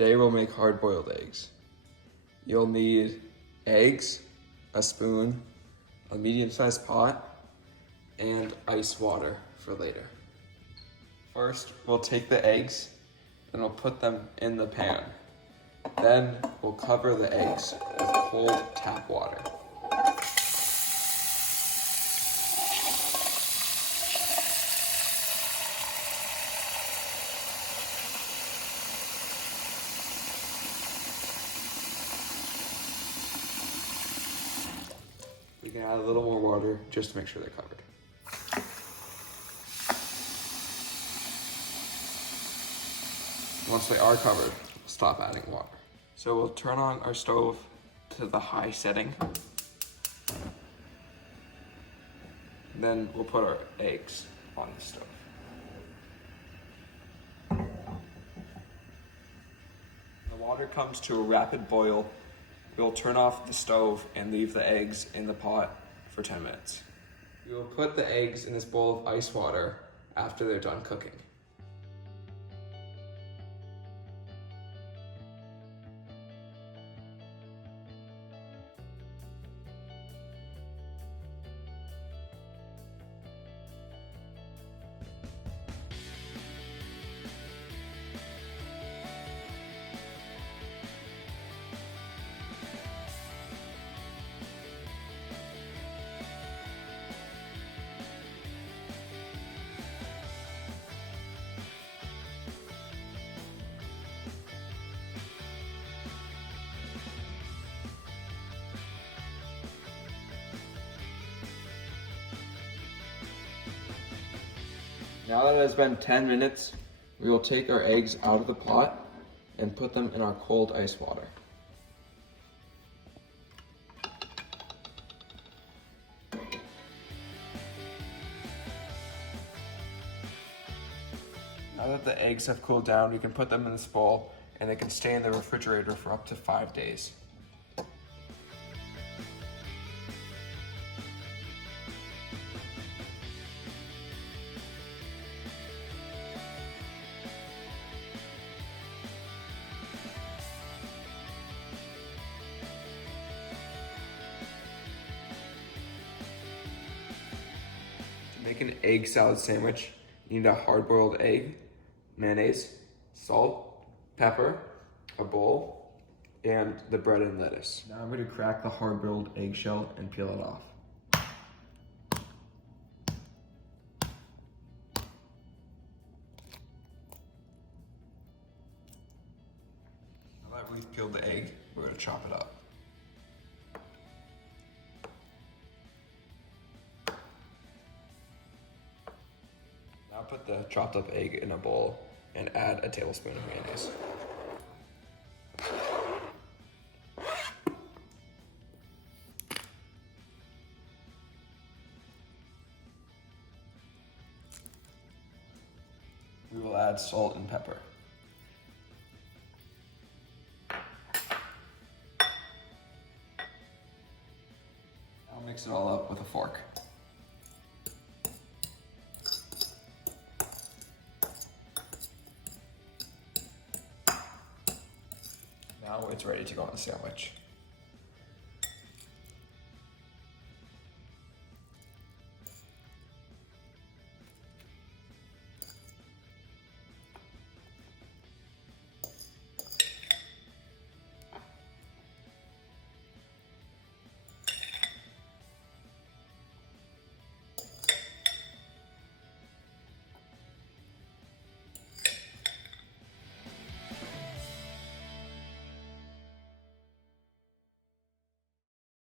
Today we'll make hard-boiled eggs. You'll need eggs, a spoon, a medium-sized pot, and ice water for later. First, we'll take the eggs and we'll put them in the pan. Then we'll cover the eggs with cold tap water. We can add a little more water just to make sure they're covered. Once they are covered, stop adding water. So we'll turn on our stove to the high setting. Then we'll put our eggs on the stove. The water comes to a rapid boil. We'll turn off the stove and leave the eggs in the pot for 10 minutes. We will put the eggs in this bowl of ice water after they're done cooking. Now that it has been 10 minutes, we will take our eggs out of the pot and put them in our cold ice water. Now that the eggs have cooled down, we can put them in this bowl and they can stay in the refrigerator for up to 5 days. To make an egg salad sandwich, you need a hard-boiled egg, mayonnaise, salt, pepper, a bowl, and the bread and lettuce. Now I'm going to crack the hard-boiled eggshell and peel it off. Now that we've peeled the egg, we're going to chop it up. Now put the chopped up egg in a bowl and add a tablespoon of mayonnaise. We will add salt and pepper. I'll mix it all up with a fork. Now it's ready to go on the sandwich.